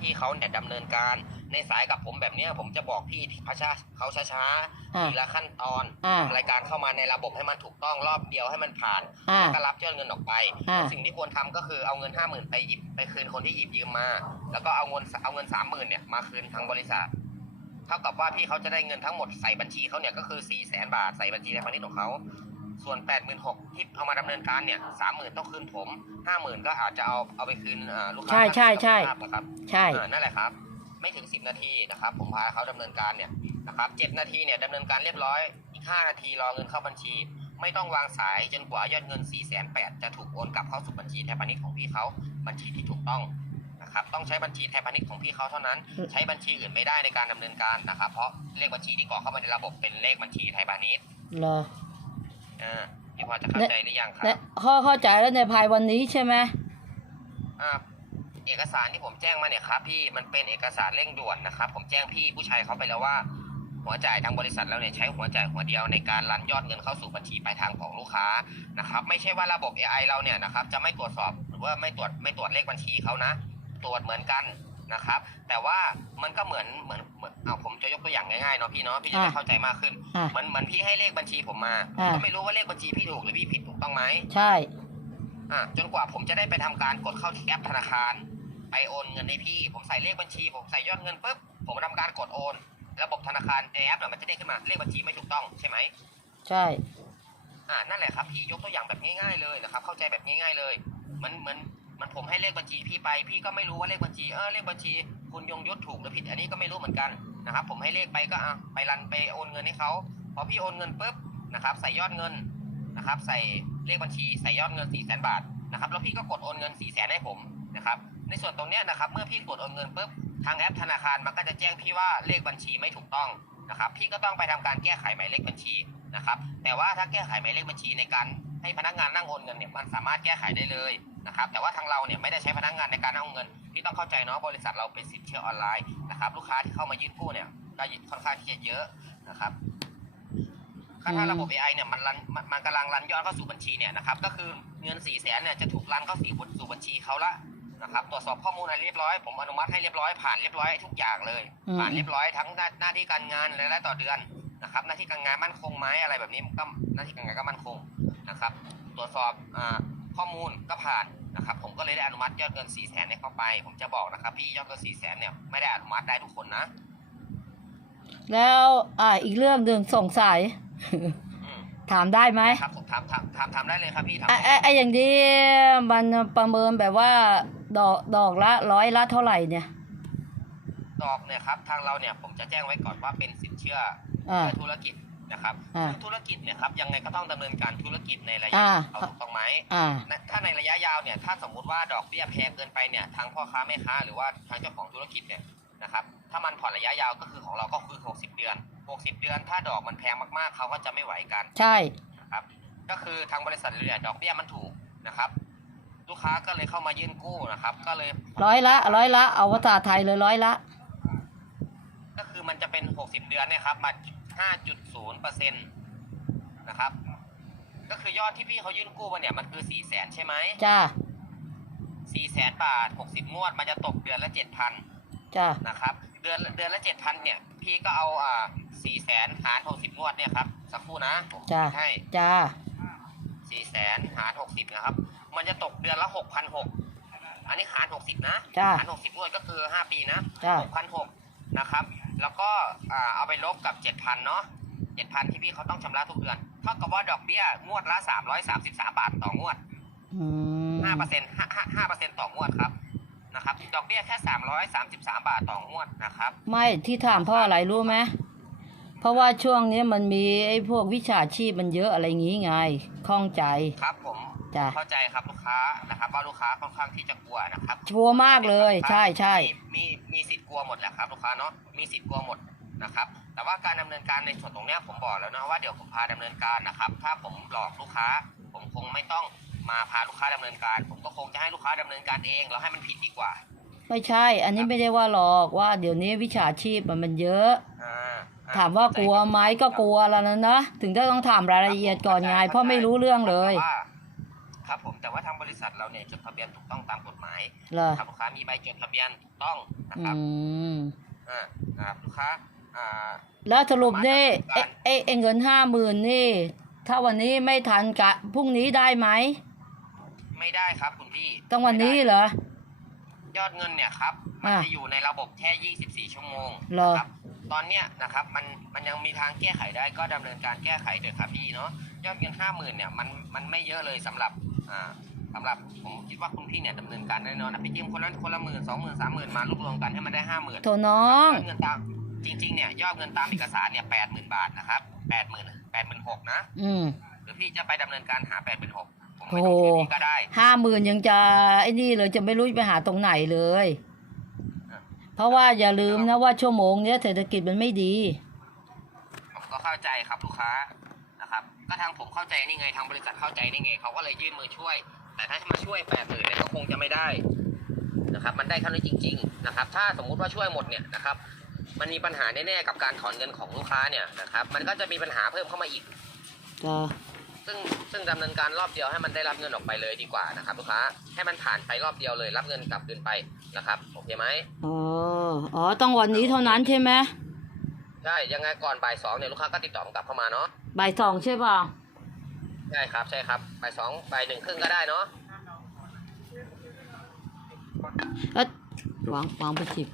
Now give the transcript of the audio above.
พี่เขาเนี่ยดำเนินการในสายกับผมแบบเนี้ยผมจะบอกพี่พระชาเขาช้าๆอ่าทีละขั้นตอนอ่ารายการเข้ามาในระบบให้มันถูกต้องรอบเดียวให้มันผ่านอ่า แล้วก็รับยอดเงินออกไปอ่าสิ่งที่ควรทำก็คือเอาเงินห้าหมื่นไปหยิบไปคืนคนที่หยิบยืมมา แล้วก็เอาเงินเอาเงินสามหมื่นเนี่ยมาคืนทางบริษัทเท่ากับว่าพี่เขาจะได้เงินทั้งหมดใส่บัญชีเขาเนี่ยก็คือสี่แสนบาทใส่บัญชีในพาณิชย์ของเขา ส่วนแปดหมื่นหกที่เอามาดำเนินการเนี่ยสามหมื่นต้องคืนผมห้าหมื่นก็อาจจะเอาเอาไปคืนอ่าลูกค้าใช่ใช่ใช่ท่านนะครับใช่อ่านั่นแหละครับไม่ถึงสิบนาทีนะครับผมพาเขาดำเนินการเนี่ยนะครับเจ็ดนาทีเนี่ยดำเนินการเรียบร้อยอีกห้านาทีรอเงินเข้าบัญชี ไม่ต้องวางสายจนกว่ายอดเงิน4ี่แสนแปดจะถูกโอนกลับเข้าสู่บัญชีไทยพาณิชย์ของพี่เขาบัญชีที่ถูกต้องนะครับต้องใช้บัญชีไทยพาณิชย์ของพี่เขาเท่านั้น ใช้บัญชีอื่นไม่ได้ในการดำเนินการนะครับเพราะเลขบัญชีที่กรอกเข้ามาในระบบเป็นเลขบัญชีไทยพาณิชย์เหร ออ่าพี่พอจะเข้าใจหรือยังครัและบข้อเข้าใจแล้วในภายวันนี้ใช่ไหมอ่าเอกสารที่ผมแจ้งมาเนี่ยครับพี่มันเป็นเอกสารเร่งด่วนนะครับ ผมแจ้งพี่ผู้ชายเขาไปแล้วว่า หัวจ่ายทางบริษัทเราเนี่ยใช้หัวจ่ายหัวเดียวในการรันยอดเงินเข้าสู่บัญชีปลายทางของลูกค้านะครับไม่ใช่ว่าระบบ AI เราเนี่ยนะครับจะไม่ตรวจสอบหรือว่าไม่ตรวจไม่ตรวจเลขบัญชีเขานะ ตรวจเหมือนกัน นะครับ แต่ว่ามันก็เหมือนเหมือนเหมือนเอาผมจะยกตัวอย่างง่ายๆเนาะพี่เนาะพี่จะได้อะเข้าใจมากขึ้นอะเหมือนเหมือนพี่ให้เลขบัญชีผมมาผมอะก็ไม่รู้ว่าเลขบัญชีพี่ถูกหรือพี่ผิดถูกต้องไหมใช่อะจนกว่าผมจะได้ไปทำการกดเข้าที่แอปธนาคาร ไปโอนเงินให้พี่ ผมใส่เลขบัญชี ผมใส่ยอดเงินปุ๊บผมทำการกดโอน ระบบธนาคารในแอปเนี่ยมันจะได้ขึ้นมาเลขบัญชีไม่ถูกต้องใช่ไหม ใช่ อ่านั่นแหละครับพี่ยกตัวอย่างแบบง่ายๆเลยนะครับ เข้าใจแบบง่ายๆเลยเหมันเหมือนเห มันผมให้เลขบัญชีพี่ไป พี่ก็ไม่รู้ว่าเลขบัญชีเออเลขบัญชี คุณยงยุทธถูกหรือผิด อันนี้ก็ไม่รู้เหมือนกันนะครับ ผมให้เลขไปก็อะไปรันไปโอนเงินให้เขาพอพี่โอนเงินปุ๊บนะครับ ใส่ยอดเงินนะครับ ใส่เลขบัญชีใส่ยอดเงิน4ี่แสนบาทนะครับแล้วพี่ก็กดโอนเงิน4ี่แสนให้ผมนะครับ ในส่วนตรงเนี้ยนะครับ เมื่อพี่กดโอนเงินปุ๊บทางแอปธนาคารมันก็จะแจ้งพี่ว่าเลขบัญชีไม่ถูกต้องนะครับ พี่ก็ต้องไปทำการแก้ไขหมายเลขบัญชีนะครับ แต่ว่าถ้าแก้ไขหมายเลขบัญชีในการ ให้พนักงานนั่งโอนเงินเนี่ยมันสามารถแก้ไขได้เลยนะครับแต่ว่าทางเราเนี่ยไม่ได้ใช้พนักงานในการนั่งโอนเงินพี่ต้องเข้าใจเนาะบริษัทเราเป็นสินเชื่อออนไลน์นะครับลูกค้าที่เข้ามายื่นกู้เนี่ยก็ค่อนข้างที่จะเยอะนะครับถ้าถ้าระบบ AI เนี่ยมันรันมันมันกำลังรันยอดเข้าสู่บัญชีเนี่ยนะครับก็คือเงิน4ี่แสนเนี่ยจะถูกรันเข้าสู่สู่บัญชีเขาละนะครับตรวจสอบข้อมูลอะไรเรียบร้อย ผมอนุมัติให้เรียบร้อยผ่านเรียบร้อยทุกอย่างเลยอืมผ่านเรียบร้อยทั้งหน้าหน้าที่การงานรายได้ต่อเดือนนะครับหน้าที่การงานมั่นคงไหมอะไรแบบนี้ก็หน้าที่การงานก็มั่นคง นะครับ ตรวจสอบอาข้อมูลก็ผ่านนะครับ ผมก็เลยได้อนุมัติยอดเงิน4ี่แสนเข้าไป ผมจะบอกนะครับ พี่ยอดเงิน4ี่แสนเนี่ยไม่ได้อนุมัติได้ทุกคนนะ แล้วอ่าอีกเรื่องหนึ่งสงสัยอืมถามได้ไหมครับผมถามถามถามถามได้เลยครับพี่ถามไอ้ไอ้ไอ้อย่างนี้มันประเมินแบบว่าดอกดอกละร้อยละเท่าไหร่เนี่ย ดอกเนี่ยครับ ทางเราเนี่ยผมจะแจ้งไว้ก่อนว่าเป็นสินเชื่ออ่าเพื่อธุรกิจ นะครับอ่าธุรกิจเนี่ยครับยังไงก็ต้องดำเนินการธุรกิจในระยะอ่าเอาถูกต้องไหมอ่านะถ้าในระยะยาวเนี่ยถ้าสมมุติว่าดอกเบี้ยแพงเกินไปเนี่ยทางพ่อค้าแม่ค้าหรือว่าทางเจ้าของธุรกิจเนี่ยนะครับถ้ามันผ่อนระยะยาวก็คือของเราก็คือ 60 เดือน 60 เดือน ถ้าดอกมันแพงมากๆ เขาก็จะไม่ไหวกัน ใช่นะครับก็คือทางบริษัทเนี่ยดอกเบี้ยมันถูกนะครับ ลูกค้าก็เลยเข้ามายื่นกู้นะครับ ก็เลยร้อยละ ร้อยละ เอาภาษาไทยเลยร้อยละ ก็คือมันจะเป็น 60 เดือนเนี่ยครับมา 5.0เปอร์เซ็นต์นะครับ ก็คือยอดที่พี่เขายื่นกู้มาเนี่ยมันคือ4 0 0แสนใช่ไหมจ้า4 0แสนบาท 60 งวด มันจะตกเดือนละ 7,000จ้านะครับ เดือนเดือนละ 7,000 เนี่ย พี่ก็เอาอ่า4แสนหาร 60 งวดเนี่ยครับ สักครู่นะผมจ้าคิดให้จ้า4แสนหาร60 นะครับ มันจะตกเดือนละ 6,600อันนี้หาร 60 นะจ้าหาร 60 งวดก็คือ 5 ปีนะจ้า6,600นะครับ แล้วก็อ่าเอาไปลบกับ 7,000เนาะ7,000 ที่พี่เขาต้องชำระทุกเดือน เท่ากับว่าดอกเบี้ยงวดละ 333 บาทต่องวดอืม5เปอร์เซ็นต์5 5เปอร์เซ็นต์ต่องวดครับนะครับ ดอกเบี้ยแค่ 333 บาทต่องวดนะครับ ไม่ที่ถามเพราะอะไรรู้ไหมเพราะว่าช่วงนี้มันมีไอ้พวกวิชาชีพมันเยอะอะไรงี้ไงข้องใจครับผม จ้ะเข้าใจครับลูกค้านะครับว่าลูกค้าค่อนข้างที่จะกลัวนะครับชัวร์มากเลยใช่ใช่มีมีมีสิทธิ์กลัวหมดแหละครับ ลูกค้าเนาะมีสิทธิ์กลัวหมดนะครับ แต่ว่าการดำเนินการในส่วนตรงเนี้ยผมบอกแล้วนะว่าเดี๋ยวผมพาดำเนินการนะครับ ถ้าผมหลอกลูกค้า ผมคงไม่ต้องมาพาลูกค้าดำเนินการ ผมก็คงจะให้ลูกค้าดำเนินการเองแล้วให้มันผิดดีกว่า ไม่ใช่ อันนี้ไม่ได้ว่าหรอกว่าเดี๋ยวนี้วิชาชีพมันมันเยอะอ่าอ่ถามว่ากลัวไหมก็กลัวแล้วนะนะ ถึงจะต้องถามรายละเอียดก่อนไงเพราะไม่รู้เรื่องเลยแต่ว่าครับผม แต่ว่าทางบริษัทเราเนี่ยจดทะเบียนถูกต้องตามกฎหมายเหรอครับลูกค้ามีใบจดทะเบียนถูกต้องนะอืครับมอ่านะครับลูกค้าอ่า แล้วสรุปนี่ประมาณเอ้เอ้เงินห้าหมื่นนี่ ถ้าวันนี้ไม่ทันกะพรุ่งนี้ได้ไหมไม่ได้ครับคุณพี่ต้องวันนี้ไม่ได้เหรอ ยอดเงินเนี่ยครับ มันอะจะอยู่ในระบบแค่ 24 ชั่วโมงเหรอ นะครับ ตอนเนี้ยนะครับมันมันยังมีทางแก้ไขได้ก็ดำเนินการแก้ไขเถอะครับพี่เนาะยอดเงินห้าหมื่นเนี่ยมันมันไม่เยอะเลยสำหรับอ่า สำหรับผมคิดว่าคุณพี่เนี่ยดำเนินการแน่นอนนะพี่ยืมคนละคนละหมื่นสองหมื่นสามหมื่นมารวบรวมกันให้มันได้ห้าหมื่นโถน้องยอดเงินตามจริง ๆ เนี่ยยอดเงินตามเอกสารเนี่ยแปดหมื่นบาทนะครับแปดหมื่นแปดหมื่นหกนะอืมหรือพี่จะไปดำเนินการหาแปดหมื่นหกผมโอ้ไม่โหต้องเชื่อพี่ก็ได้ ห้าหมื่นยังจะไอ้นี่เลยจะไม่รู้จะไปหาตรงไหนเลย เพราะว่าอย่าลืมนะว่าชั่วโมงเนี้ยเศรษฐกิจมันไม่ดี ผมก็เข้าใจครับลูกค้านะครับ ก็ทางผมเข้าใจนี่ไงทางบริษัทเข้าใจนี่ไงเขาก็เลยยื่นมือช่วย แต่ถ้าจะมาช่วยแปดหมื่นเนี่ยก็คงจะไม่ได้นะครับ มันได้เท่านี้จริง ๆ นะครับ ถ้าสมมุติว่าช่วยหมดเนี่ยนะครับ มันมีปัญหาแน่ๆกับการถอนเงินของลูกค้าเนี่ยนะครับ มันก็จะมีปัญหาเพิ่มเข้ามาอีก จ้ะซึ่งซึ่งดำเนินการรอบเดียวให้มันได้รับเงินออกไปเลยดีกว่านะครับลูกค้าให้มันผ่านไปรอบเดียวเลย รับเงินกลับคืนไปนะครับโอเคไหมอ๋ออ๋อต้องวันนี้เท่านั้นใช่ไหม ใช่ยังไงก่อนบ่ายสองเนี่ยลูกค้าก็ติดต่อผมกลับเข้ามาเนาะ บ่ายสองใช่ป่ะใช่ครับใช่ครับบ่ายสองบ่ายหนึ่งครึ่งก็ได้เนาะแล้ววางวางไปสิบ